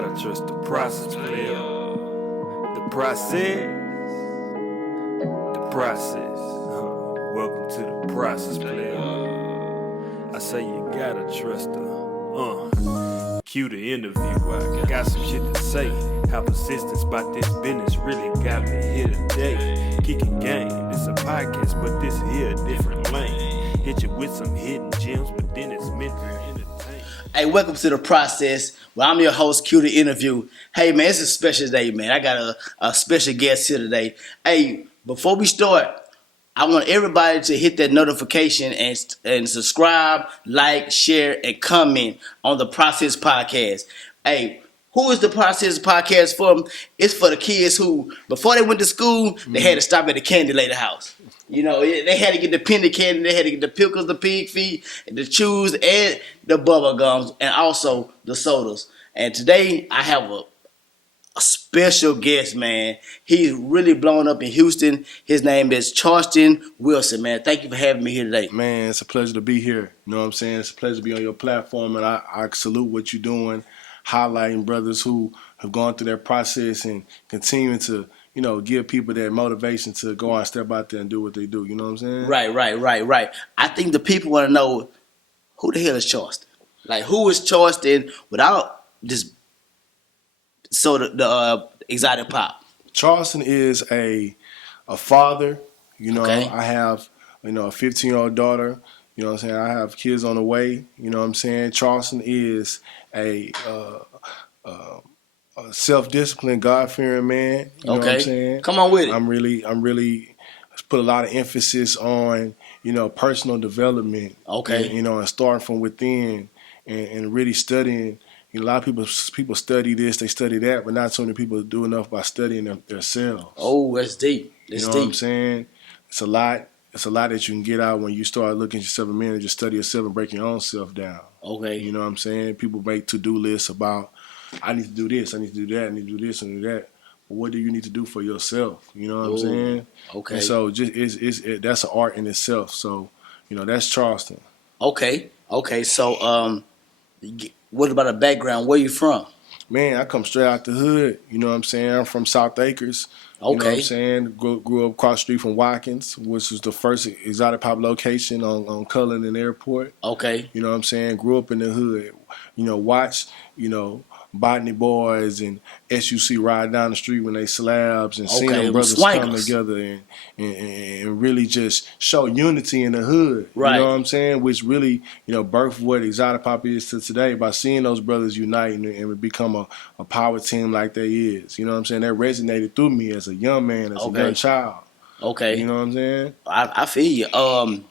gotta trust the process, player. The process. The process. Welcome to the process, player. I say you gotta trust her. Cue the interview. I got some shit to say. How persistence about this business really got me here today. Kicking game. It's a podcast, but this here a different lane. Hit you with some hidden gems, but then it's meant to entertain. Hey, welcome to the process. Well, I'm your host, Cue the Interview. Hey, man, it's a special day, man. I got a special guest here today. Hey, before we start, I want everybody to hit that notification and subscribe, like, share, and comment on the Process Podcast. Hey, who is the Process Podcast for? It's for the kids who, before they went to school, they had to stop at the candy lady house. You know, they had to get the penny candy, they had to get the pickles, the pig feet, the chews, and the bubble gums, and also the sodas. And today, I have a special guest, man. He's really blown up in Houston. His name is Charleston Wilson, man. Thank you for having me here today. Man, it's a pleasure to be here. You know what I'm saying? It's a pleasure to be on your platform, and I salute what you're doing, highlighting brothers who have gone through that process and continuing to, you know, give people that motivation to go on, step out there and do what they do. You know what I'm saying? Right. I think the people want to know, who the hell is Charleston? Like, who is Charleston without this the exotic pop? Charleston is a father. You know, Okay. I have, you know, a 15-year-old daughter. You know what I'm saying? I have kids on the way. You know what I'm saying? Charleston is a self-disciplined, God-fearing man. You know what I'm saying? Come on with it. I'm really put a lot of emphasis on, you know, personal development. Okay. And, you know, and starting from within and really studying. You know, a lot of people study this, they study that, but not so many people do enough by studying themselves. Oh, that's deep. That's You know deep. what I'm saying? It's a lot that you can get out when you start looking at yourself in the mirror and just study yourself and break your own self down. Okay. You know what I'm saying? People make to-do lists about, I need to do this, I need to do that, I need to do this and do that. But what do you need to do for yourself? You know what I'm saying? Okay. And so that's an art in itself. So, you know, that's Charleston. Okay. So, what about a background? Where you from? Man, I come straight out the hood. You know what I'm saying? I'm from South Acres. You know what I'm saying? Grew up across the street from Watkins, which was the first exotic pop location on Cullinan Airport. Okay. You know what I'm saying? Grew up in the hood. You know, watched, you know, Botany Boys and SUC ride down the street when they slabs and seeing them brothers come together and really just show unity in the hood. Right. You know what I'm saying? Which really, you know, birthed what exotic pop is to today by seeing those brothers unite and become a power team like they is. You know what I'm saying? That resonated through me as a young man, as a young child. Okay. You know what I'm saying? I feel you.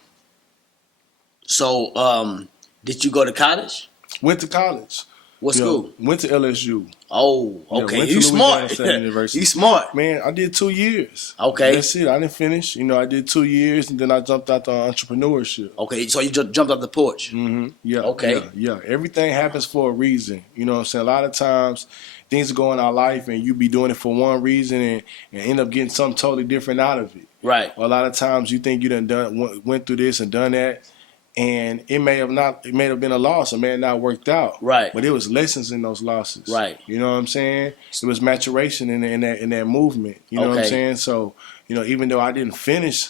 So, did you go to college? Went to college. What school? Went to LSU. Oh, okay. Went to You smart. State University. You smart. Man, I did 2 years. Okay. That's it. I didn't finish. You know, I did 2 years, and then I jumped out to entrepreneurship. Okay, so you just jumped off the porch. Mm-hmm. Yeah. Okay. Yeah. Everything happens for a reason. You know what I'm saying? A lot of times, things go in our life, and you be doing it for one reason and end up getting something totally different out of it. Right. Or a lot of times, you think you went through this and done that. And it may have been a loss. It may have not worked out. Right. But it was lessons in those losses. Right. You know what I'm saying? It was maturation in that movement. You know what I'm saying? So, you know, even though I didn't finish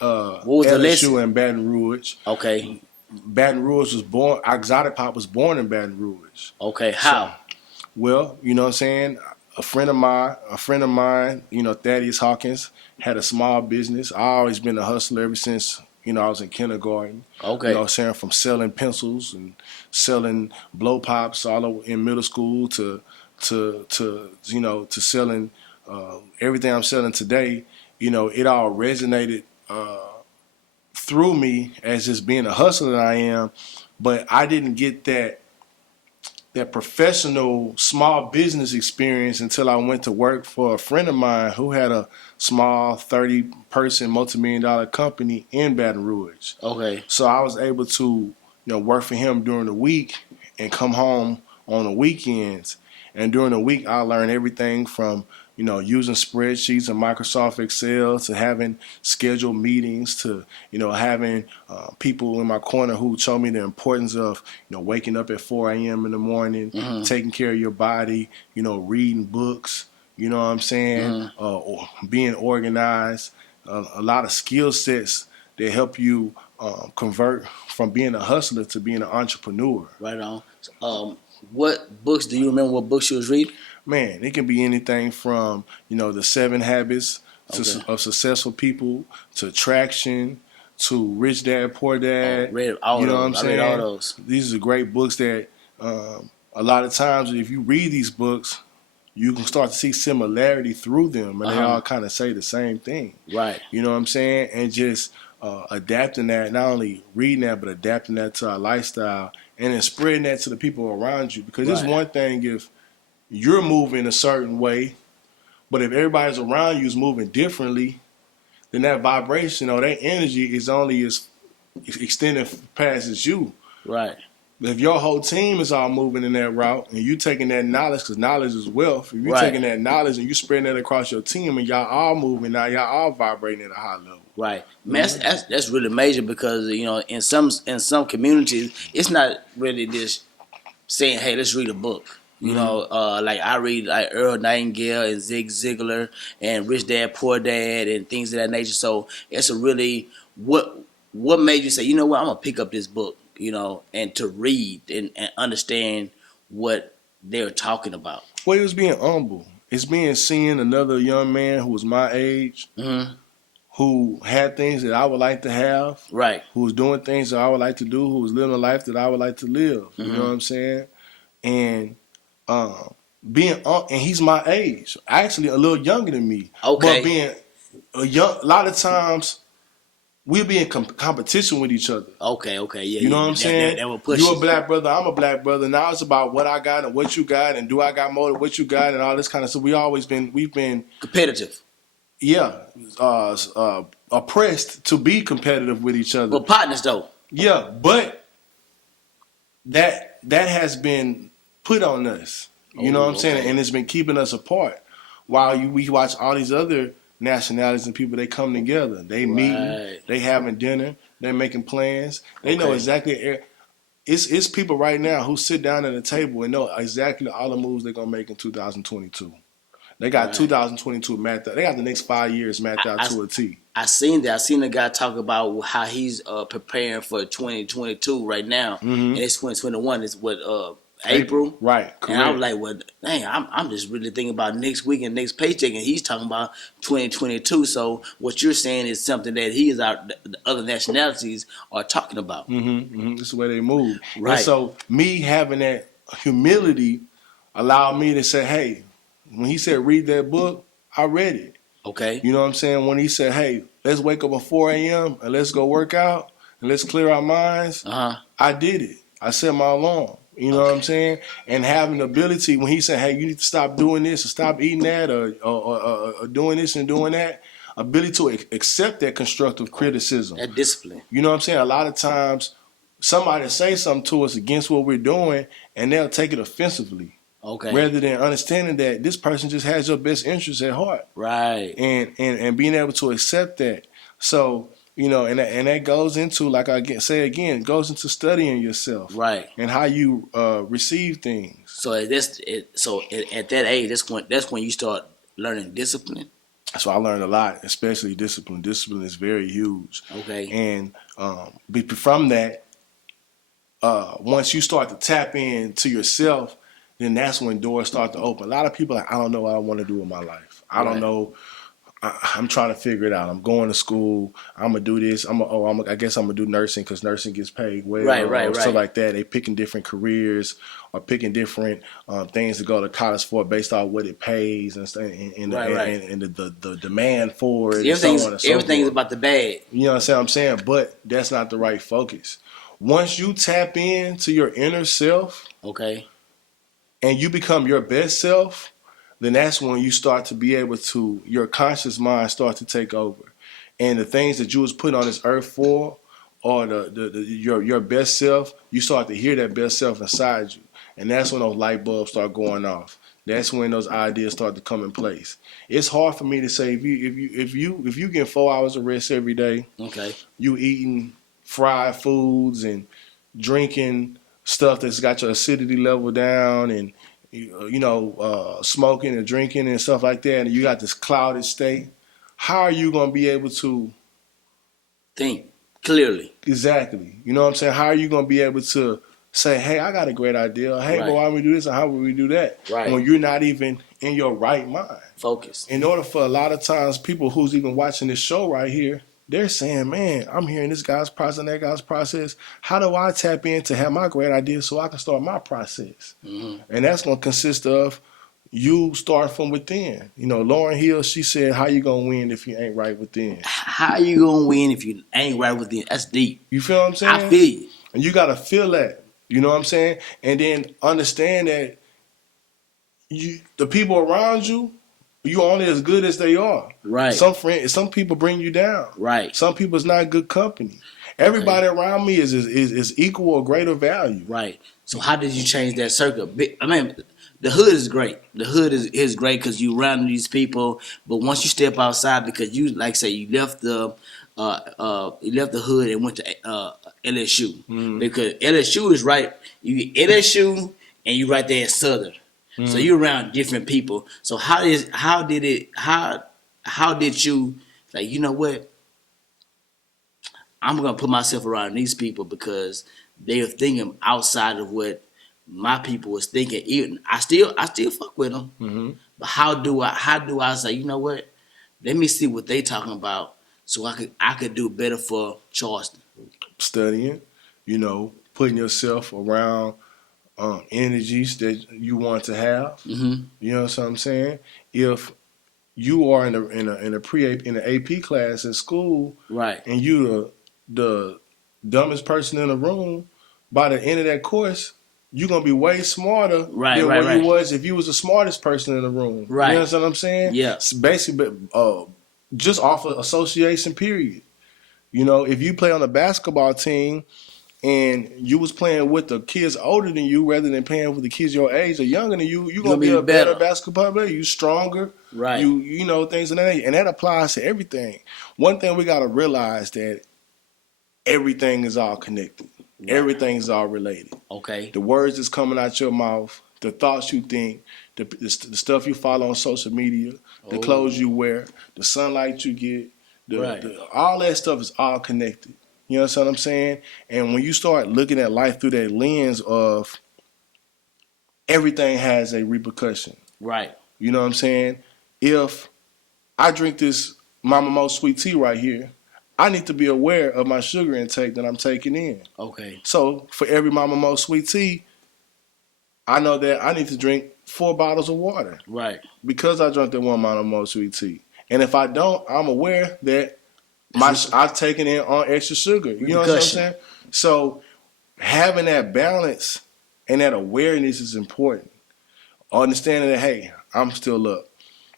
what was the lesson? LSU and Baton Rouge. Okay. Baton Rouge was born, exotic pop was born in Baton Rouge. Okay. How? So, well, you know what I'm saying? A friend of mine, you know, Thaddeus Hawkins, had a small business. I always been a hustler ever since, you know, I was in kindergarten. Okay. You know what I'm saying? From selling pencils and selling blow pops all over in middle school to you know, to selling everything I'm selling today. You know, it all resonated through me as just being a hustler that I am. But I didn't get that professional small business experience until I went to work for a friend of mine who had a small 30-person multi-million-dollar company in Baton Rouge. Okay. So I was able to, you know, work for him during the week and come home on the weekends. And during the week, I learned everything from, using spreadsheets and Microsoft Excel to having scheduled meetings to, having people in my corner who told me the importance of, waking up at 4 a.m. in the morning, taking care of your body, reading books, you know what I'm saying, or being organized, a lot of skill sets that help you convert from being a hustler to being an entrepreneur. Right on. What books do you remember? What books you was reading? Man, it can be anything from the 7 Habits of Successful People to Traction to Rich Dad Poor Dad. Read all you know those. what I'm saying? I read all those. These are great books that a lot of times if you read these books, you can start to see similarity through them, and they all kind of say the same thing. Right. You know what I'm saying? And just adapting that, not only reading that, but adapting that to our lifestyle, and then spreading that to the people around you. Because it's one thing if you're moving a certain way, but if everybody's around you is moving differently, then that vibration or that energy is only as extended past as you. Right. If your whole team is all moving in that route and you taking that knowledge, because knowledge is wealth, if you're taking that knowledge and you spreading that across your team and y'all all moving now, y'all all vibrating at a high level. Right. Man, that's really major because, in some communities, it's not really just saying, hey, let's read a book. Like I read like Earl Nightingale and Zig Ziglar and Rich Dad Poor Dad and things of that nature. So it's a really what made you say, you know what, I'm gonna pick up this book, and to read and understand what they're talking about. Well, it was being humble. It's being seeing another young man who was my age, who had things that I would like to have, right? Who was doing things that I would like to do, who was living a life that I would like to live. You know what I'm saying? And and he's my age, actually a little younger than me. Okay. But being a lot of times we'll be in competition with each other. Okay, yeah. You know what I'm saying? That will push You're a black brother, I'm a black brother. Now it's about what I got and what you got, and do I got more than what you got, and all this kind of stuff. We've been competitive. Yeah, oppressed to be competitive with each other. But partners though. Yeah, but that has been put on us. You know what I'm saying? And it's been keeping us apart. While we watch all these other nationalities and people, they come together. They meeting, they having dinner, they making plans. They know exactly. It's people right now who sit down at a table and know exactly all the moves they're going to make in 2022. They got 2022 mapped out. They got the next 5 years mapped out to a T. I seen that. I seen the guy talk about how he's preparing for 2022 right now. And it's 2021. It's what April. Right. Correct. And I was like, well, dang, I'm just really thinking about next week and next paycheck, and he's talking about 2022. So what you're saying is something that the other nationalities are talking about. This is the way they move. Right. And so me having that humility allowed me to say, hey, when he said read that book, I read it. Okay. You know what I'm saying? When he said, hey, let's wake up at 4 a.m. and let's go work out and let's clear our minds, I did it. I set my alarm. You know what I'm saying? And having the ability, when he said, hey, you need to stop doing this or stop eating that or doing this and doing that, ability to accept that constructive criticism. That discipline. You know what I'm saying? A lot of times somebody say something to us against what we're doing and they'll take it offensively. Okay. Rather than understanding that this person just has your best interests at heart. Right. And being able to accept that. So, and that goes into, like I say again, it goes into studying yourself. Right. And how you receive things. So at that age, that's when you start learning discipline. So I learned a lot, especially discipline. Discipline is very huge. Okay. And from that, once you start to tap into yourself, then that's when doors start to open. A lot of people are like, I don't know what I want to do with my life. I don't know. I'm trying to figure it out. I'm going to school. I'm going to do this. I guess I'm going to do nursing because nursing gets paid well. Right. So like that. They picking different careers or picking different things to go to college for based off what it pays and the demand for it. Everything's about the bag. You know what I'm saying? But that's not the right focus. Once you tap into your inner self, okay, and you become your best self, then that's when you start to be able to, your conscious mind start to take over. And the things that you was put on this earth for, or your best self, you start to hear that best self inside you. And that's when those light bulbs start going off. That's when those ideas start to come in place. It's hard for me to say if you get 4 hours of rest every day, Okay. you eating fried foods and drinking stuff that's got your acidity level down, and smoking and drinking and stuff like that, and you got this clouded state. How are you going to be able to think clearly? Exactly. You know what I'm saying? How are you going to be able to say, hey, I got a great idea. Hey, Right. but why don't we do this and how would we do that? Right. When you're not even in your right mind. Focus. In order for a lot of times people who's even watching this show right here, they're saying, man, I'm hearing this guy's process and that guy's process. How do I tap in to have my great idea so I can start my process? Mm-hmm. And that's going to consist of you start from within. Lauryn Hill, she said, how you going to win if you ain't right within? How you going to win if you ain't right within? That's deep. You feel what I'm saying? I feel you. And you got to feel that. You know what I'm saying? And then understand that the people around you, you're only as good as they are. Right. Some people bring you down. Right. Some people is not good company. Everybody around me is equal or greater value. Right. So how did you change that circle? I mean, the hood is great. The hood is great because you around these people. But once you step outside, because you you left the hood and went to LSU because LSU is right. You get LSU and you right there at Southern. So you're around different people. So how did you you know what? I'm gonna put myself around these people because they are thinking outside of what my people was thinking. Even I still fuck with them. Mm-hmm. But how do I say, you know what? Let me see what they talking about so I could do better for Charleston. Studying, putting yourself around energies that you want to have. Mm-hmm. You know what I'm saying? If you are in an AP class at school, Right, and you the dumbest person in the room, by the end of that course, you're gonna be way smarter than what you was if you was the smartest person in the room. Right. You know what I'm saying? Yeah. It's basically, just off of association. Period. If you play on a basketball team and you was playing with the kids older than you rather than playing with the kids your age or younger than you, you're gonna be a better basketball player. You stronger. right. You know things of that age. And that applies to everything. One thing we gotta realize that everything is all connected. Right. Everything is all related. Okay. The words that's coming out your mouth, the thoughts you think, the stuff you follow on social media, the clothes you wear, the sunlight you get, all that stuff is all connected. You know what I'm saying? And when you start looking at life through that lens of everything has a repercussion. Right. You know what I'm saying? If I drink this Mama Mo sweet tea right here, I need to be aware of my sugar intake that I'm taking in. Okay. So for every Mama Mo sweet tea, I know that I need to drink 4 bottles of water. Right. Because I drank that one Mama Mo sweet tea. And if I don't, I'm aware that I've taken in on extra sugar. You know what I'm saying? So having that balance and that awareness is important. Understanding that, hey, I'm still up.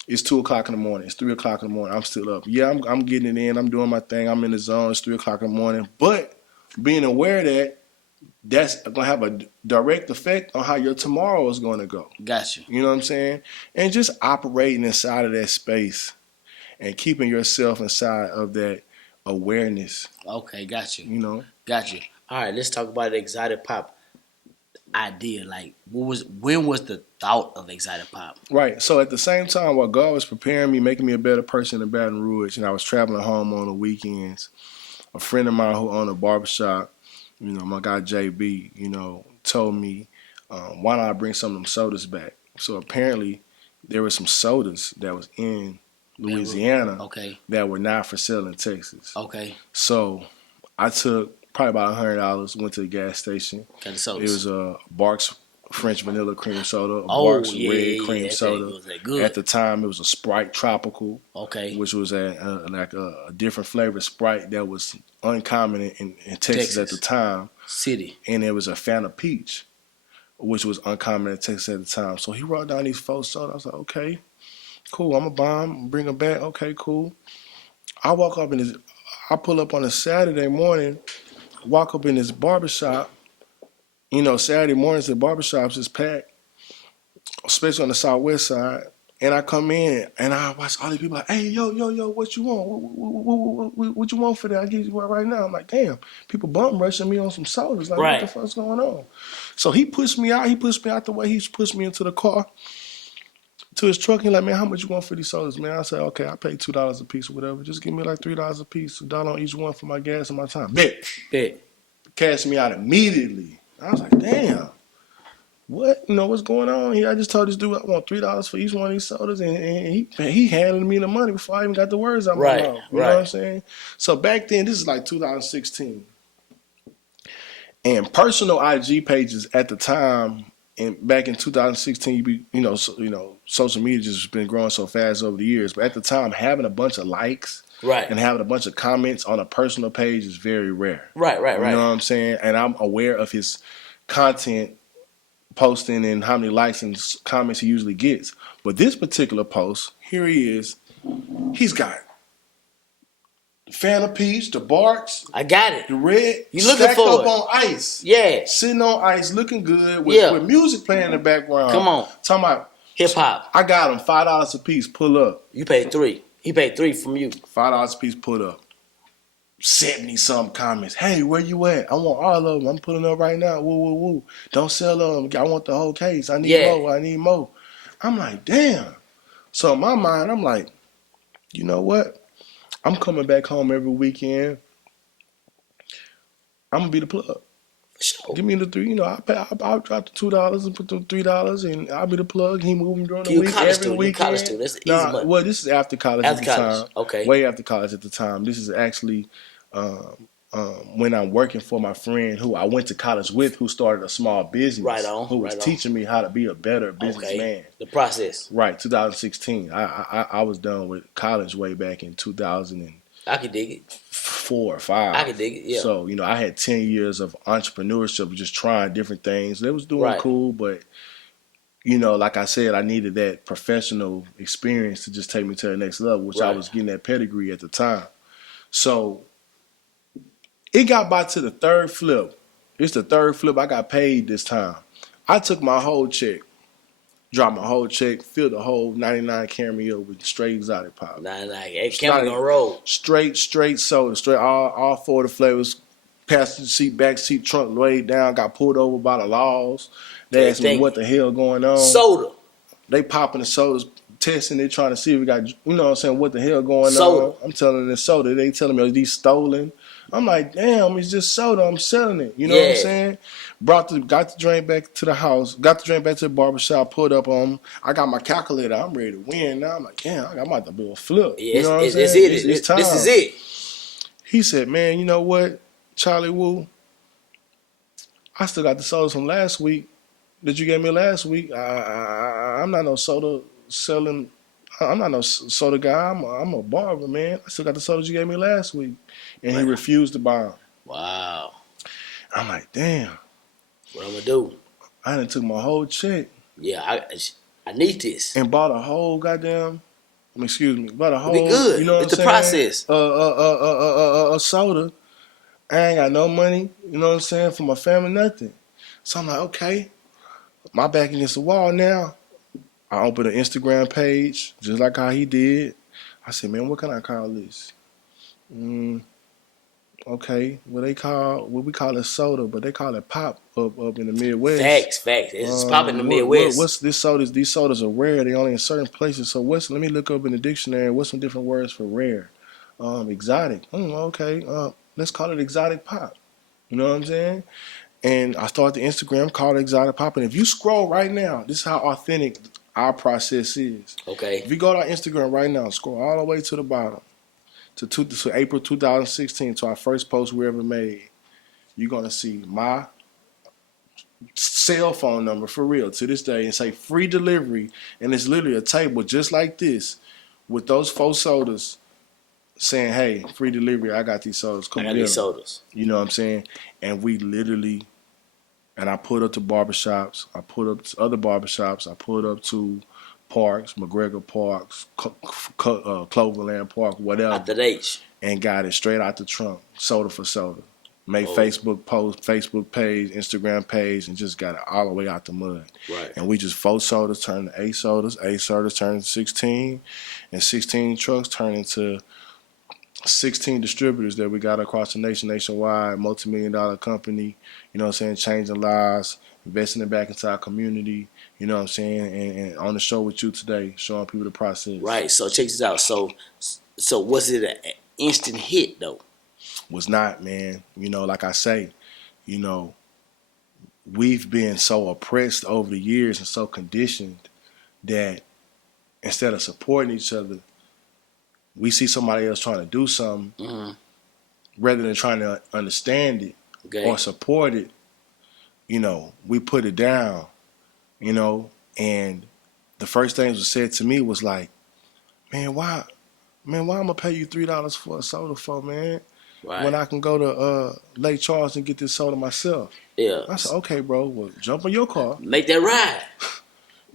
It's 2 o'clock in the morning. It's 3 o'clock in the morning. I'm still up. Yeah, I'm getting it in. I'm doing my thing. I'm in the zone. It's 3 o'clock in the morning. But being aware that that's going to have a direct effect on how your tomorrow is going to go. Got you. You know what I'm saying? And just operating inside of that space and keeping yourself inside of that awareness. Okay, got you. You know? Got you. All right, let's talk about the exotic pop idea. Like, when was the thought of exotic pop? Right. So at the same time, while God was preparing me, making me a better person in Baton Rouge, and I was traveling home on the weekends, a friend of mine who owned a barbershop, my guy JB, told me, why not I bring some of them sodas back? So apparently there were some sodas that was in Louisiana that were not for sale in Texas. Okay. So I took probably about $100, went to the gas station. Got the sodas. It was a Barks French vanilla cream soda, a Barks red cream soda. Was that good? At the time, it was a Sprite Tropical. Okay. Which was a different flavor Sprite that was uncommon in Texas at the time. City. And there was a Fanta Peach, which was uncommon in Texas at the time. So he wrote down these 4 sodas. I was like, okay, cool. I'm going to buy them, bring them back. Okay, cool. I pull up on a Saturday morning, walk up in this barbershop, Saturday mornings at barbershops is packed, especially on the southwest side. And I come in and I watch all these people like, hey, yo, what you want? What you want for that? I give you one right now. I'm like, damn, people bum rushing me on some sodas. Like, what the fuck's going on? So he pushed me out. He pushed me out the way. He pushed me into the car, to his truck. He like, man, how much you want for these sodas, man? I said, okay, I pay $2 a piece or whatever. Just give me like $3 a piece, $1 on each one for my gas and my time. Bet. Cashed me out immediately. I was like, damn. What? What's going on here? I just told this dude I want $3 for each one of these sodas, and he handed me the money before I even got the words out my mouth. You know what I'm saying? So back then, this is like 2016, and personal IG pages at the time, and back in 2016, social media just been growing so fast over the years. But at the time, having a bunch of likes, and having a bunch of comments on a personal page is very rare. Right. You know what I'm saying? And I'm aware of his content posting and how many likes and comments he usually gets. But this particular post, here he is. He's got the Fanta Peach, the Barks. I got it. The red. You looking for stacked up it. on ice. Yeah. Sitting on ice, looking good with music playing in the background. Come on. Talking about hip-hop. I got him $5 a piece, pull up. You paid $3. He paid $3 from you. $5 a piece, pull up. 70-something comments. Hey, where you at? I want all of them. I'm pulling up right now. Woo. Don't sell them. I want the whole case. I need more. I'm like, damn. So in my mind, I'm like, you know what? I'm coming back home every weekend. I'm going to be the plug. Sure. Give me the $3. I'll drop the $2 and put the $3, and I'll be the plug. He moving during the week every weekend. College student. That's easy money. Well, this is after college at the time. Okay. Way after college at the time. This is actually when I'm working for my friend who I went to college with, who started a small business. Right on. Who was teaching me how to be a better businessman. The process. Right, 2016. I was done with college way back in 2000. I could dig it. 4 or 5. I could dig it, yeah. So, I had 10 years of entrepreneurship, just trying different things. They was doing cool, but, like I said, I needed that professional experience to just take me to the next level, which I was getting that pedigree at the time. So, it got by to the third flip. It's the third flip I got paid this time. I took my whole check, dropped my whole check, filled the whole 99 Cameo with straight exotic pop. 99 Cameo gonna roll. Straight soda, straight all 4 of the flavors. Passenger seat, back seat, trunk laid down. Got pulled over by the laws. They asked me what the hell going on. Soda. They popping the sodas, testing. They trying to see if we got, what the hell going on. I'm telling them it's soda. They telling me, are these stolen? I'm like, damn, it's just soda. I'm selling it. You know what I'm saying? Got the drink back to the house. Got the drink back to the barbershop. Pulled up on them. I got my calculator. I'm ready to win now. I'm like, damn, I'm about to do a flip. Yeah, you know what I'm saying? It's time. This is it. He said, man, you know what, Charlie Woo? I still got the sodas from last week that you gave me last week. I'm not no soda selling. I'm not no soda guy. I'm a barber, man. I still got the sodas you gave me last week. And he refused to buy them. Wow. I'm like, damn. What I'm going to do? I done took my whole check. Yeah, I need this. And bought a whole goddamn, bought a whole, be good. You know what it's I'm the process. A soda. I ain't got no money, you know what I'm saying, for my family, nothing. So I'm like, okay. My back against the wall now. I opened an Instagram page, just like how he did. I said, man, what can I call this? Okay, what we call it soda, but they call it pop up in the Midwest. Facts. It's pop in the Midwest. What's this sodas? These sodas are rare. They only in certain places. So let me look up in the dictionary. What's some different words for rare? Exotic. Okay. Let's call it exotic pop. You know what I'm saying? And I started the Instagram, called it exotic pop. And if you scroll right now, this is how authentic our process is. Okay. If you go to our Instagram right now, scroll all the way to the bottom to April 2016, to our first post we ever made, you're going to see my cell phone number for real to this day and say free delivery. And it's literally a table just like this with those 4 sodas saying, hey, free delivery. I got these sodas. Come get them. Sodas. You know what I'm saying? And we literally, and I put up to barbershops. I put up to other barbershops. I put up to parks, McGregor Parks, Cloverland Park, whatever. At the H. And got it straight out the trunk, soda for soda. made Facebook posts, Facebook page, Instagram page, and just got it all the way out the mud. Right. And we just 4 sodas turned to 8 sodas, 8 sodas turned to 16, and 16 trucks turned into 16 distributors that we got across the nation, nationwide, multi-million-dollar company, you know what I'm saying, changing lives, investing it back into our community, you know what I'm saying, and on the show with you today, showing people the process. Right. So check this out. So was it an instant hit though? Was not, man. You know, like I say, you know, we've been so oppressed over the years and so conditioned that instead of supporting each other, we see somebody else trying to do something, rather than trying to understand it or support it, you know, we put it down, you know, and the first thing that was said to me was like, why I'm gonna pay you $3 for a soda for, man? Right. When I can go to Lake Charleston and get this soda myself. Yeah. I said, okay, bro, well, jump in your car. Make that ride.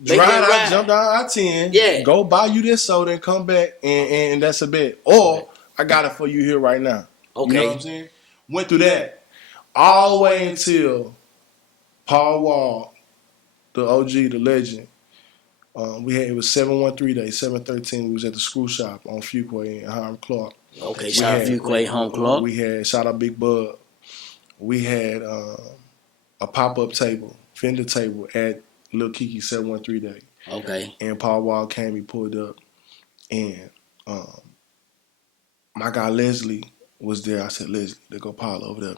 Jump down I-10, go buy you this soda and come back, and that's a bet. Or I got it for you here right now. Okay. You know what I'm saying? Went through that all the way until Paul Wall, the OG, the legend. It was 713 day, 713. We was at the screw shop on Fuquay in Hiram Clark. Okay, shout out Fuquay, Home Clark. We had, shout out Big Bud. We had a pop-up table, vendor table at Lil Kiki 713 day. Okay. And Paul Wall came, he pulled up, and my guy Leslie was there. I said, Leslie, they go Paul over there.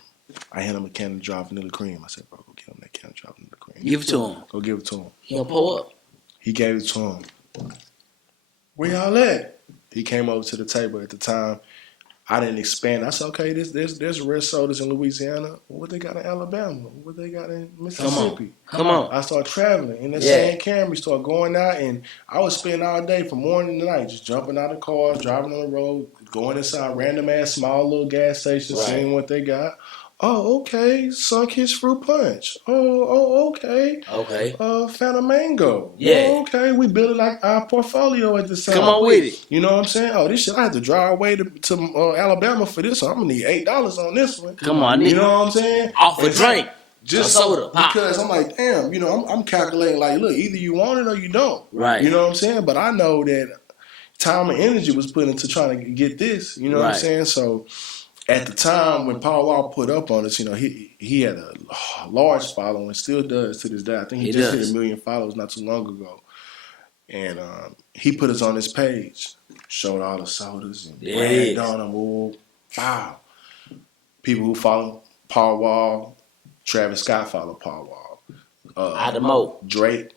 I hand him a can of dry vanilla cream. I said, bro, go give him that can of dry vanilla cream. Give it to him. Go give it to him. He gonna pull up. He gave it to him. Where y'all at? He came over to the table at the time. I didn't expand. I said, okay, there's red sodas in Louisiana. What they got in Alabama? What they got in Mississippi? Come on. I started traveling in that same Camry, started going out, and I was spending all day from morning to night just jumping out of cars, driving on the road, going inside random ass small little gas stations, seeing what they got. Oh, okay. Sunkist fruit punch. Oh, okay. Okay. Fanta mango. Yeah. Oh, okay. We built like our portfolio at the same. Come on with it. You know what I'm saying? Oh, this shit, I have to drive away to Alabama for this. So I'm gonna need $8 on this one. Come on, you know what I'm saying? Off a drink. Just soda. Pop. Because I'm like, damn, you know, I'm calculating like, look, either you want it or you don't. Right. You know what I'm saying? But I know that time and energy was put into trying to get this. You know what I'm saying? So at the time when Paul Wall put up on us, you know, he had a large following, still does to this day. I think he just hit 1 million followers not too long ago. And he put us on his page, showed all the sodas and bragged on them. Oh, wow. People who follow Paul Wall, Travis Scott follow Paul Wall. Drake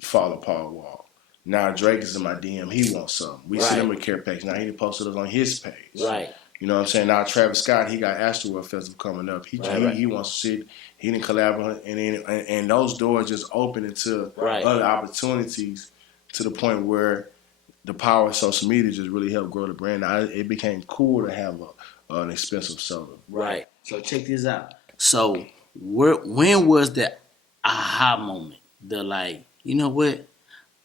follow Paul Wall. Now Drake is in my DM. He wants something. We see him with care page. Now he posted us on his page. Right. You know what I'm saying? Now Travis Scott, he got Astroworld Festival coming up. He wants to sit. He didn't collaborate, and those doors just open into other opportunities to the point where the power of social media just really helped grow the brand. Now it became cool to have an expensive soda. Right. So check this out. So when was the aha moment? The like, you know what?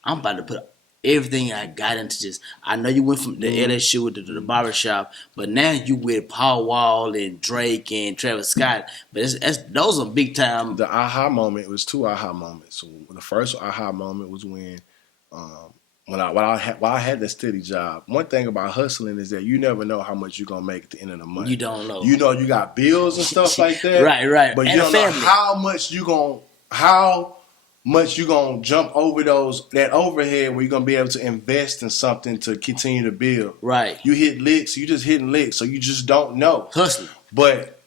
I'm about to put everything I got into this. I know you went from the LSU to the Barber shop, but now you with Paul Wall and Drake and Travis Scott. But those are big time. The aha moment was 2 aha moments. So the first aha moment was when I had that steady job. One thing about hustling is that you never know how much you're gonna make at the end of the month. You don't know. You know you got bills and stuff like that. Right. But and you don't know how much you gonna jump over that overhead where you're gonna be able to invest in something to continue to build. Right. You hit licks, you just hitting licks, so you just don't know. Hustling. But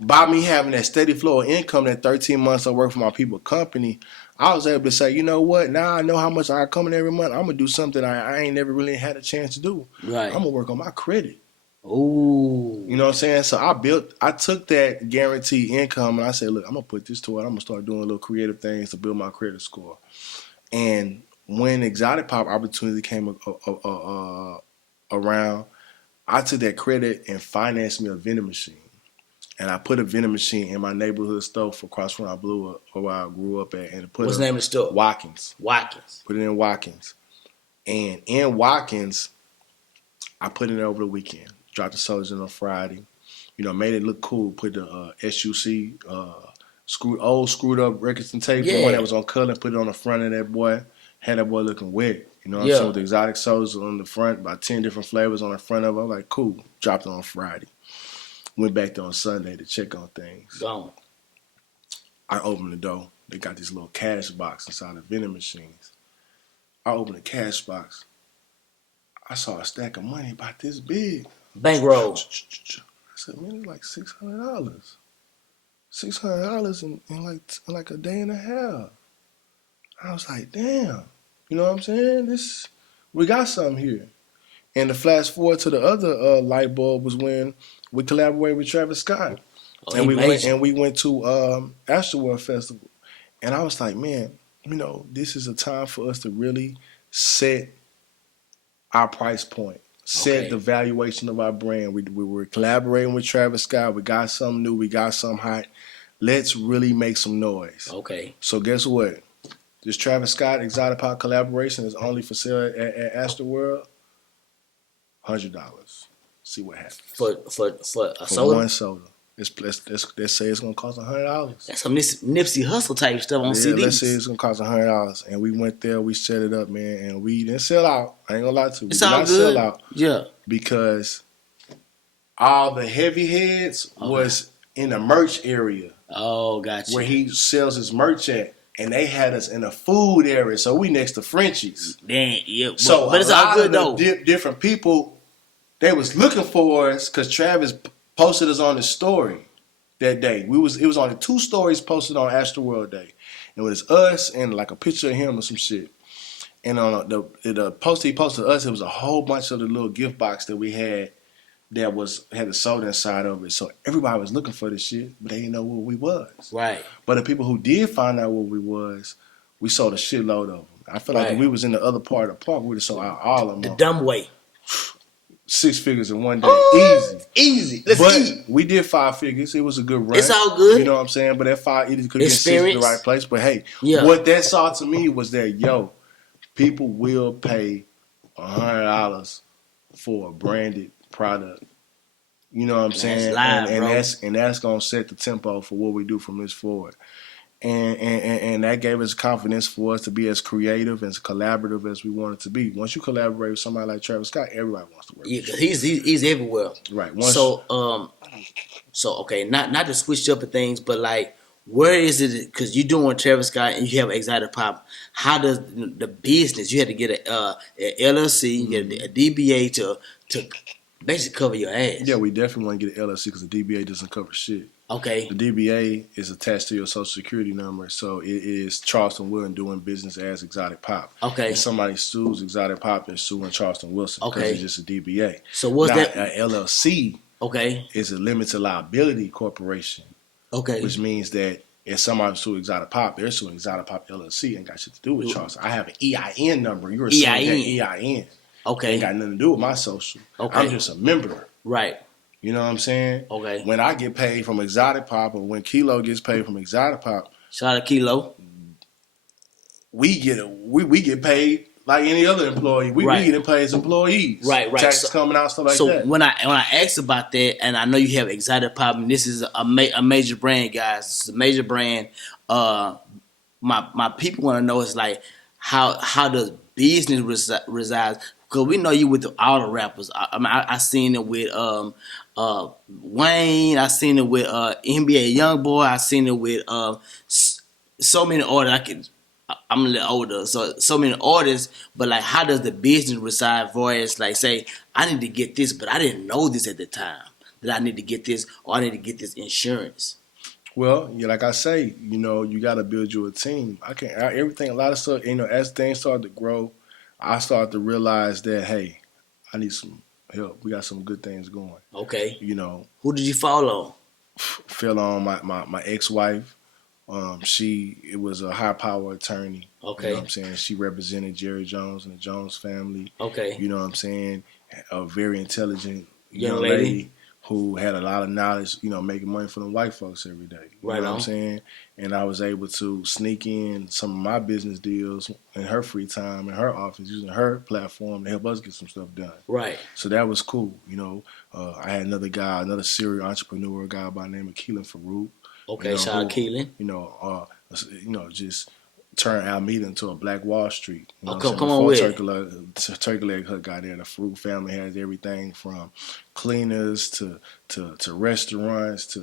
by me having that steady flow of income, that 13 months I work for my people company, I was able to say, you know what? Now I know how much I come in every month. I'm gonna do something I ain't never really had a chance to do. Right. I'm gonna work on my credit. Ooh. You know what I'm saying? So I took that guaranteed income and I said, look, I'm gonna put this to it. I'm gonna start doing little creative things to build my credit score. And when Exotic Pop opportunity came around, I took that credit and financed me a vending machine. And I put a vending machine in my neighborhood store for across from where I grew up at. And What's the name of the store? Watkins. Watkins. Put it in Watkins. And in Watkins, I put it in over the weekend. Dropped the soldiers in on Friday. made it look cool. Put the SUC screwed up records and tape, the one that was on color, and put it on the front of that boy. Had that boy looking wet. You know what I'm saying? With the exotic sodas on the front, about 10 different flavors on the front of it. I'm like, cool. Dropped it on Friday. Went back there on Sunday to check on things. Gone. I opened the door. They got this little cash box inside the vending machines. I opened the cash box. I saw a stack of money about this big. Bankroll. I said, man, it's like $600. $600 in like a day and a half. I was like, damn. You know what I'm saying? We got something here. And the flash forward to the other light bulb was when we collaborated with Travis Scott. And we went to Astroworld Festival. And I was like, man, this is a time for us to really set our price point, set the valuation of our brand. We were collaborating with Travis Scott. We got something new. We got something hot. Let's really make some noise. Okay. So guess what? This Travis Scott Exotic Pop collaboration is only for sale at Astroworld. $100. See what happens. For a For soda? one soda. Let's say it's gonna cost $100. That's some Nipsey Hustle type stuff on CDs. Let's say it's gonna cost $100, and we went there, we set it up, man, and we didn't sell out. I ain't gonna lie to you, we did not sell out. Yeah, because all the heavy heads was in the merch area. Oh, gotcha. Where he sells his merch at, and they had us in the food area, so we next to Frenchies. Damn, yeah. But it's all good though. Different people, they was looking for us because Travis posted us on his story that day. It was only 2 stories posted on Astroworld Day. It was us and like a picture of him or some shit. And on the post he posted us, it was a whole bunch of the little gift box that we had that had a soda inside of it. So everybody was looking for this shit, but they didn't know what we was. Right. But the people who did find out what we was, we sold a shitload of them. I feel like if we was in the other part of the park, we would have sold out all of them. The dumb way. 6 figures in one day. Easy. Let's eat. We did 5 figures. It was a good run. It's all good. You know what I'm saying? But that 5 either could have been 6 in the right place. But hey, what that saw to me was that, people will pay $100 for a branded product. You know what I'm saying? And that's gonna set the tempo for what we do from this forward. And that gave us confidence for us to be as creative, as collaborative as we wanted to be. Once you collaborate with somebody like Travis Scott, everybody wants to work with you. He's everywhere. Right. So okay, not to switch up things, but like, where is it? Because you're doing Travis Scott and you have Exotic Pop. How does the business? You had to get a LLC, you get a DBA to basically cover your ass. Yeah, we definitely want to get an LLC because the DBA doesn't cover shit. Okay. The DBA is attached to your social security number, so it is Charleston Wilson doing business as Exotic Pop. Okay. If somebody sues Exotic Pop, they're suing Charleston Wilson because it's just a DBA. So what's that? A LLC Okay. is a limited liability corporation. Okay. Which means that if somebody sues Exotic Pop, they're suing Exotic Pop LLC. Ain't got shit to do with Charleston. I have an EIN number. You're suing that EIN. Okay. Ain't got nothing to do with my social. Okay. I'm just a member. Right. You know what I'm saying? Okay. When I get paid from Exotic Pop, or when Kilo gets paid from Exotic Pop, shout out to Kilo. We get paid like any other employee. We get paid as employees. Right. Taxes coming out, stuff like that. So when I asked about that, and I know you have Exotic Pop, and this is a major brand, guys. It's a major brand. My people want to know is like how does business reside? Because we know you with all the rappers. I seen it with Wayne. I seen it with NBA YoungBoy. I seen it with so many artists. I'm a little older, so many artists. But like, how does the business reside? For as like, say, I need to get this, but I didn't know this at the time that I need to get this, or I need to get this insurance. Well, like I say, you got to build you a team. Everything, a lot of stuff. As things started to grow, I started to realize that, hey, I need some help. We got some good things going. Okay. Who did you follow? Fell on my ex-wife. It was a high power attorney. Okay. You know what I'm saying? She represented Jerry Jones and the Jones family. Okay. You know what I'm saying? A very intelligent young lady. who had a lot of knowledge, making money for them white folks every day. You know what I'm saying? And I was able to sneak in some of my business deals in her free time in her office, using her platform to help us get some stuff done. Right. So that was cool. I had another serial entrepreneur, a guy by the name of Keelan Farouk. Okay, shout out Keelan. Just turn Alameda into a Black Wall Street. Come on with Turkey Leg Hut got there. The Farouk family has everything from cleaners to restaurants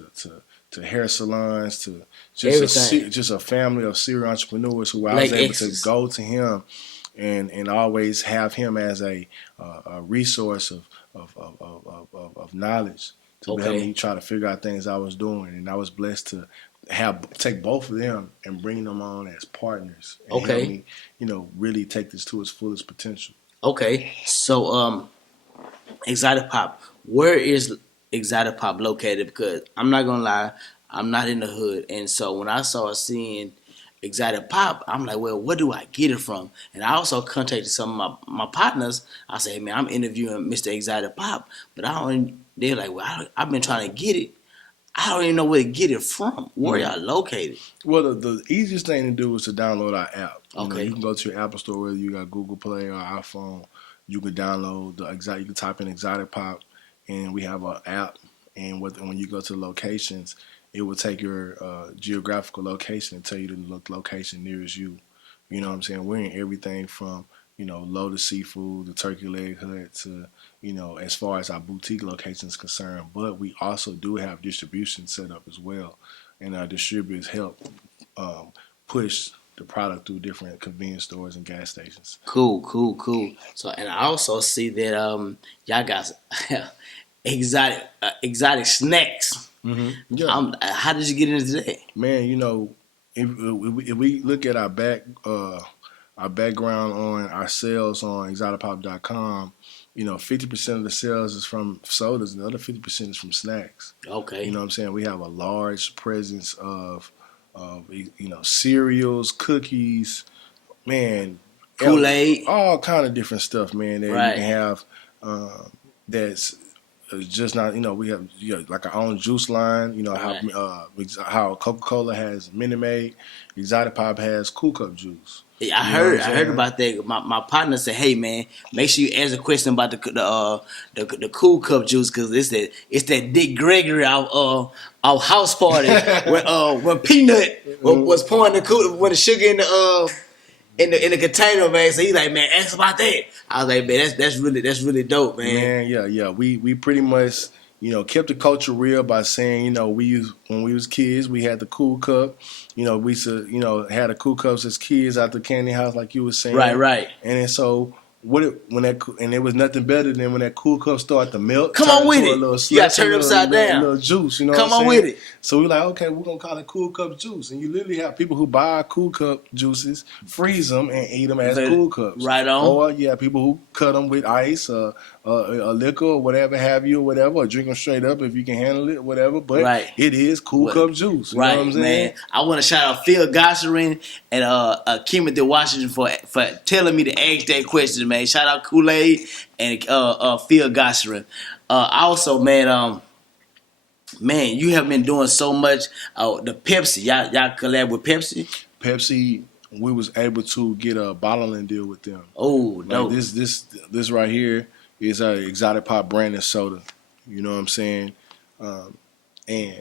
to hair salons to just a family of serial entrepreneurs who I was able to go to him and always have him as a resource of knowledge to help me try to figure out things I was doing. And I was blessed to take both of them and bring them on as partners and help me, really take this to its fullest potential. Okay, so Exotic Pop, where is Exotic Pop located? Because I'm not gonna lie, I'm not in the hood, and so when I saw seeing Exotic Pop, I'm like, well, where do I get it from? And I also contacted some of my partners. I said, hey man, I'm interviewing Mr. Exotic Pop, but they're like, well, I've been trying to get it. I don't even know where to get it from. Where y'all located? Well, the easiest thing to do is to download our app. You can go to your Apple Store, whether you got Google Play or iPhone. You can download you can type in Exotic Pop, and we have an app. And when you go to the locations, it will take your geographical location and tell you the location nearest you. You know what I'm saying? We're in everything from Lotus Seafood, the Turkey Leg Hut, to as far as our boutique locations concerned. But we also do have distribution set up as well, and our distributors help push the product through different convenience stores and gas stations. Cool. So, and I also see that y'all got exotic snacks. Mm-hmm. Yeah. How did you get into that? Man, if we look at our background on our sales on exoticpop.com, 50% of the sales is from sodas and the other 50% is from snacks. Okay. You know what I'm saying? We have a large presence of cereals, cookies, man, Kool-Aid, all kind of different stuff, man, that you can have that's just not, we have like our own juice line, how Coca-Cola has Minute Maid, Exotic Pop has Cool Cup juice. I heard about that. My partner said, "Hey man, make sure you answer the question about the Cool Cup juice because it's that Dick Gregory our house party when Peanut was pouring the sugar in the container, man." So he's like, "Man, ask about that." I was like, "Man, that's really dope, man." Man, yeah. We pretty much kept the culture real by saying, when we was kids, we had the Cool Cup. We used to, had the Cool Cups as kids out the candy house, like you were saying. Right. And so and there was nothing better than when that Cool Cup started to melt. Come on with it. You got to turn it upside down. A little juice, Come on with it. So we're like, okay, we're going to call it Cool Cup juice. And you literally have people who buy Cool Cup juices, freeze them, and eat them as Cool Cups. Right on. Or you have people who cut them with ice, a liquor, or whatever have you, or whatever, or drink them straight up if you can handle it, whatever. But it is Cool Cup juice. You know what I'm saying? Man. I want to shout out Phil Gosserin and Kimothy Washington for telling me to ask that question, man. Shout out Kool-Aid and Phil Gosserin. Also, man, you have been doing so much. The Pepsi, y'all collab with Pepsi? Pepsi, we was able to get a bottling deal with them. Oh, no. Like this right here is our Exotic Pop branded soda. You know what I'm saying? And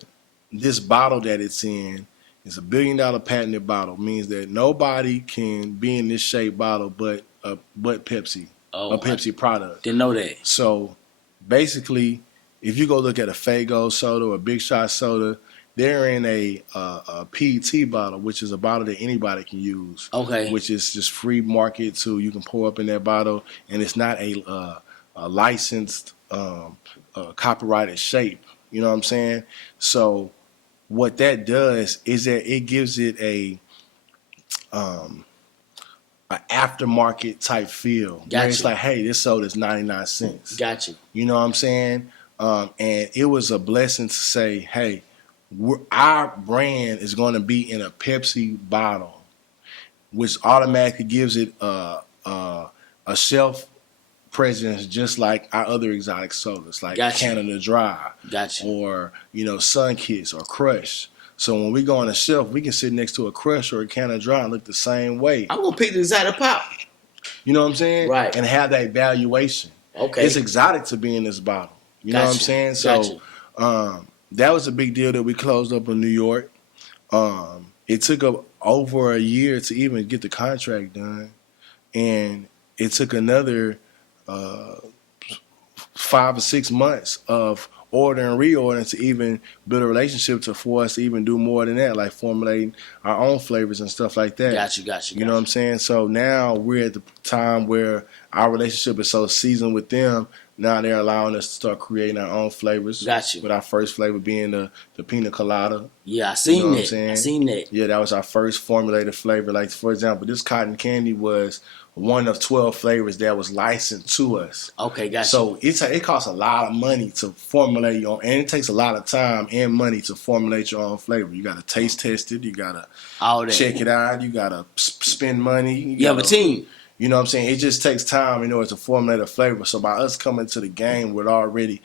this bottle that it's in is $1 billion patented bottle. Means that nobody can be in this shaped bottle but Pepsi. A Pepsi product. Didn't know that. So basically, if you go look at a Faygo soda or a Big Shot soda, they're in a PET bottle, which is a bottle that anybody can use. Okay. Which is just free market to you can pour up in that bottle, and it's not a licensed copyrighted shape. You know what I'm saying? So what that does is that it gives it a aftermarket type feel. Gotcha. It's like, hey, this soda is 99 cents. Gotcha. You know what I'm saying? And it was a blessing to say, hey, our brand is going to be in a Pepsi bottle, which automatically gives it a shelf presence just like our other exotic sodas, like Gotcha. Canada Dry, Gotcha. or Sun Kiss or Crush. So when we go on the shelf, we can sit next to a Crush or a Canada Dry and look the same way. I'm gonna pick the exotic pop. You know what I'm saying? Right. And have that valuation. Okay. It's exotic to be in this bottle. You know what I'm saying? So that was a big deal that we closed up in New York. It took over a year to even get the contract done. And it took another 5 or 6 months of ordering and reordering to even build a relationship for us to even do more than that, like formulating our own flavors and stuff like that. Gotcha. You know what I'm saying? So now we're at the time where our relationship is so seasoned with them. Now they're allowing us to start creating our own flavors. Gotcha. With our first flavor being the pina colada. Yeah, I seen what I'm saying? I seen that. Yeah, that was our first formulated flavor. Like, for example, this cotton candy was one of 12 flavors that was licensed to us. Okay, gotcha. So it costs a lot of money to formulate your own, and it takes a lot of time and money to formulate your own flavor. You got to taste test it. You got to check it out. You got to spend money. You have a team. You know what I'm saying? It just takes time in order to formulate a flavor. So by us coming to the game with already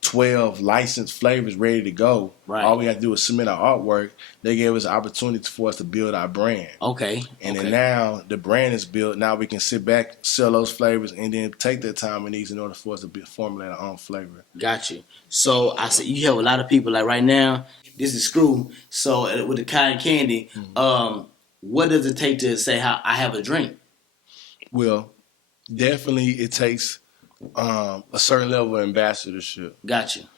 12 licensed flavors ready to go, all we have to do is submit our artwork. They gave us an opportunity for us to build our brand. Okay. And then now the brand is built. Now we can sit back, sell those flavors, and then take that time it needs in order for us to formulate our own flavor. Got you. So I said you have a lot of people like right now. This is Screw. So with the cotton candy, what does it take to say how I have a drink? Well, definitely it takes a certain level of ambassadorship. Gotcha.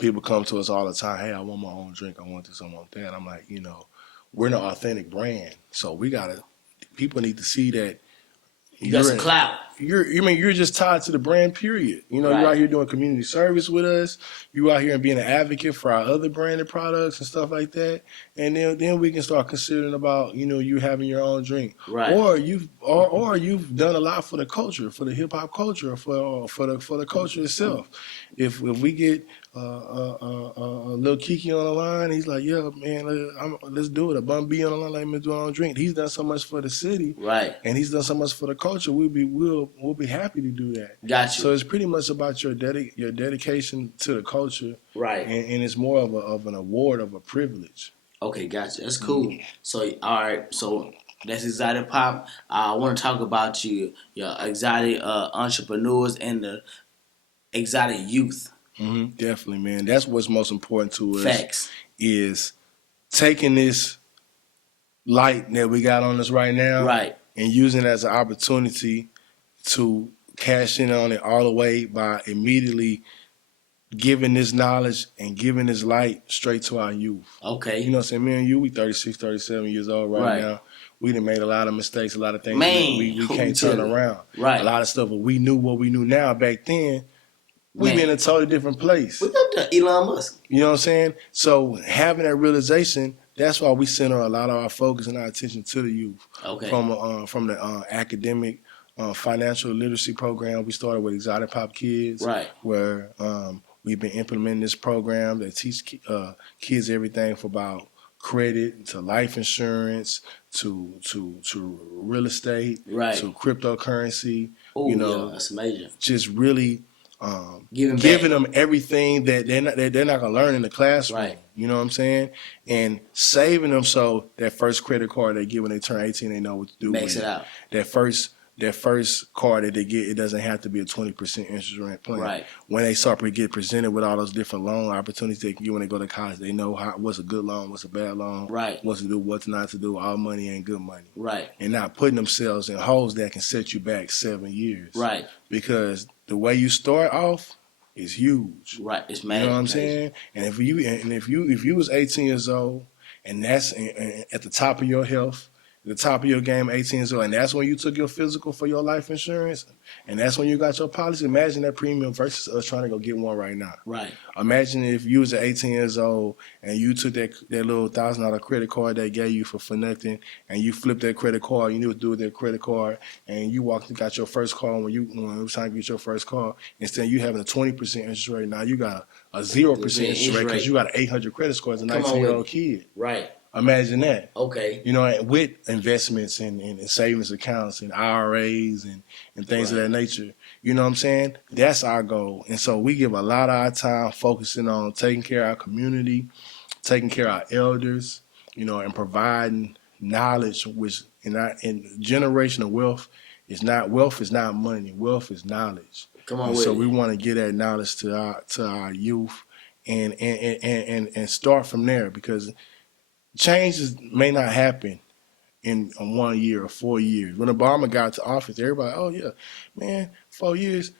People come to us all the time. Hey, I want my own drink. I want this. I want that. I'm like, we're an authentic brand, so people need to see that you got some clout. You're just tied to the brand, period. You're out here doing community service with us. You out here and being an advocate for our other branded products and stuff like that. And then we can start considering about, you having your own drink. Right. Or you've done a lot for the culture, for the hip hop culture, for the culture itself. If we get a little Kiki on the line, he's like, yeah, man, let's do it. A Bun B on the line, let me do our own drink. He's done so much for the city. Right. And he's done so much for the culture. We'll be happy to do that. Gotcha. So it's pretty much about your dedication to the culture. Right. And it's more of an award, of a privilege. Okay, gotcha. That's cool. So, all right. So that's exotic pop. I want to talk about your exotic entrepreneurs and the exotic youth. Mm-hmm. Definitely, man. That's what's most important to us. Facts. Is taking this light that we got on us right now, right, and using it as an opportunity to cash in on it all the way by immediately giving this knowledge and giving this light straight to our youth. Okay. You know what I'm saying? Me and you, we 36, 37 years old right now. We done made a lot of mistakes, a lot of things we can't turn around. Right. A lot of stuff, but we knew what we knew now. Back then, we been in a totally different place. We up to Elon Musk. You know what I'm saying? So having that realization, that's why we center a lot of our focus and our attention to the youth. Okay. From the academic financial literacy program we started with Exotic Pop Kids. Right. Where we've been implementing this program that teach kids everything from about credit to life insurance to real estate, right, to cryptocurrency. Oh, yeah, that's amazing. Just really giving them everything that they're not gonna learn in the classroom. Right. You know what I'm saying? And saving them so that first credit card they get when they turn 18, they know what to do. Makes it out. That first card that they get, it doesn't have to be a 20% interest rate plan. Right. When they start to get presented with all those different loan opportunities they can get when they go to college, they know what's a good loan, what's a bad loan, right, what to do, what not to do. All money ain't good money. Right. And not putting themselves in holes that can set you back 7 years. Right. Because the way you start off is huge. Right. It's mad. You know what I'm saying? And if you was 18 years old and that's at the top of your health, the top of your game, 18 years old, and that's when you took your physical for your life insurance, and that's when you got your policy. Imagine that premium versus us trying to go get one right now. Right. Imagine if you was 18 years old and you took that little $1,000 credit card they gave you for nothing, and you flipped that credit card, you knew what to do with that credit card, and you walked and got your first car when it was time to get your first car. Instead of you having a 20% interest rate, now you got a 0% interest rate because you got an 800 credit score as a 19-year-old kid. Right. Imagine that. Okay. You know, with investments and savings accounts and IRAs and things of that nature. You know what I'm saying? That's our goal. And so we give a lot of our time focusing on taking care of our community, taking care of our elders, you know, and providing knowledge, which in generational wealth is not money. Wealth is knowledge. Come on And with so it. we want to get that knowledge to our youth and start from there, because changes may not happen in 1 year or 4 years. When Obama got to office, everybody, oh yeah, man, 4 years,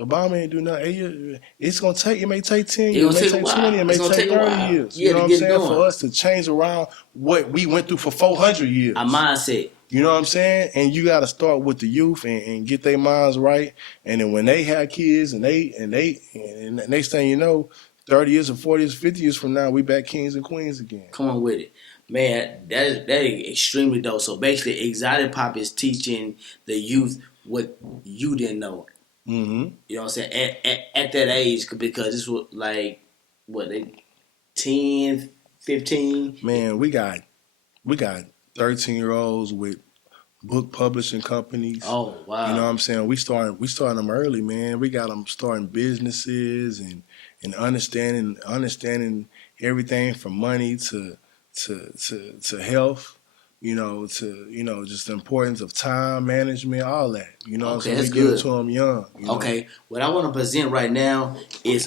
Obama ain't do nothing. It may take 10 years, it may take 20, it may take 30 years. Yeah, you know to what I'm get saying? going. For us to change around what we went through for 400 years. Our mindset. You know what I'm saying? And you got to start with the youth and get their minds right. And then when they have kids and next thing you know, 30 years or 40 years, 50 years from now, we back kings and queens again. Come on with it. Man, that is extremely dope. So basically, Exotic Pop is teaching the youth what you didn't know. Mm-hmm. You know what I'm saying? At that age, because this was like, they 10, 15? Man, we got 13-year-olds with book publishing companies. Oh, wow. You know what I'm saying? We starting them early, man. We got them starting businesses and understanding everything from money to health, to just the importance of time management, all that. You know, Okay, so that's we give it good. to them young. Okay, what I want to present right now is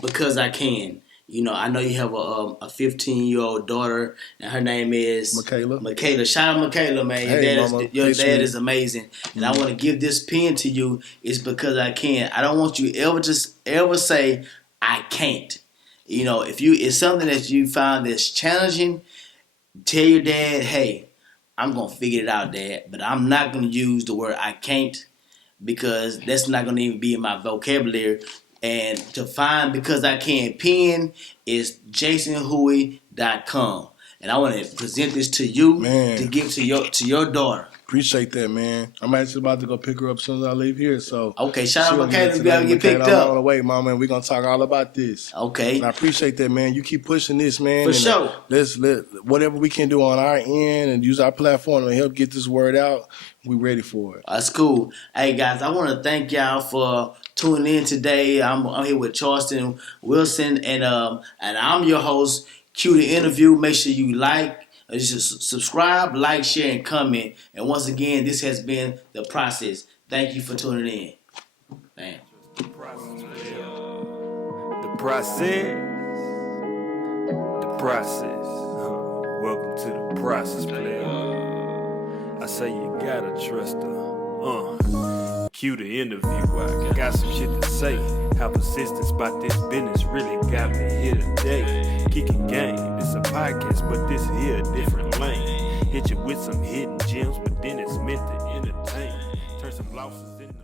Because I Can. You know, I know you have a 15-year-old daughter, and her name is Michaela. Shout out Michaela, man. Hey, Mama. Your Hey, dad sweetie. is amazing, and I want to give this pen to you. Is Because I Can. I don't want you ever say I can't. You know, if it's something that you find that's challenging, tell your dad, hey, I'm gonna figure it out, Dad, but I'm not gonna use the word I can't, because that's not gonna even be in my vocabulary. And to find Because I Can pen is jasonhuey.com. And I want to present this to you, Man. to give to your daughter. Appreciate that, man. I'm actually about to go pick her up as soon as I leave here. So Okay, shout out she'll Michaela get if you ever get picked Michaela, I'm on up. the way, Mama, and we're gonna talk all about this. Okay. And I appreciate that, man. You keep pushing this, man. For and, sure. Let's whatever we can do on our end and use our platform to help get this word out. We ready for it. That's cool. Hey guys, I want to thank y'all for tuning in today. I'm here with Charleston Wilson, and I'm your host, Q the Interview. Make sure you subscribe, like, share, and comment. And once again, this has been The Process. Thank you for tuning in. Bam. The process. Welcome to the process, player. I say you gotta trust her. Cue the interview. I got some shit to say. How persistence about this business really got me here today. Kicking game. It's a podcast, but this here a different lane. Hit you with some hidden gems, but then it's meant to entertain. Turn some losses into